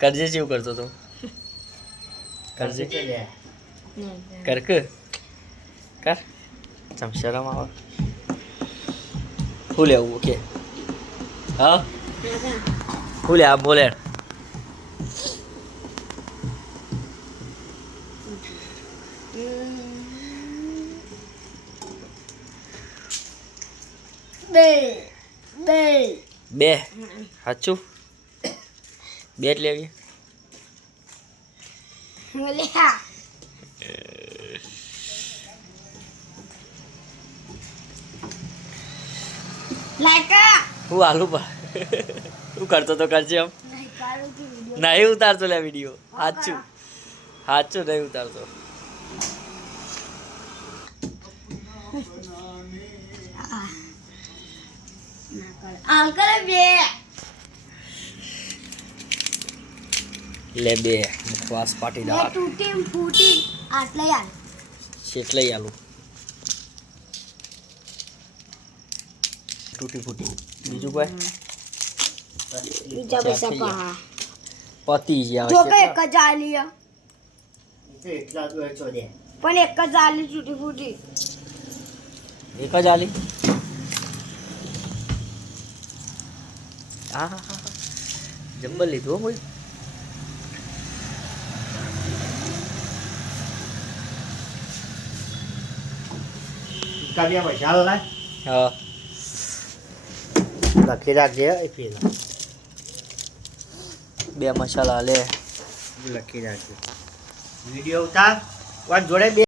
કરજે જેવું કરતો તો કરજે કર કે કર ચમ શરમ આવે શું લેવું ઓકે હા શું લે આ બોલે બે સાચું બેટ લેવી હું આલુ પા શું કરતો તો કરજે આમ નહીં ઉતારતો લે વિડીયો સાચું સાચું નહીં ઉતારતો લે બે મુખવાસ પાટીદાર એટલે આલુ તૂટી ફૂટી બીજું કોઈ પતિ જ જો કે એક જ આલી પણ એક જ આલી તૂટી ફૂટી એક જ આલી હા હા હા જમ્બલ લીધું હો કોઈ હા લખી રાખજે બે મસાલા લે લખી રાખજે વિડીયો ઉતાર જોડે બે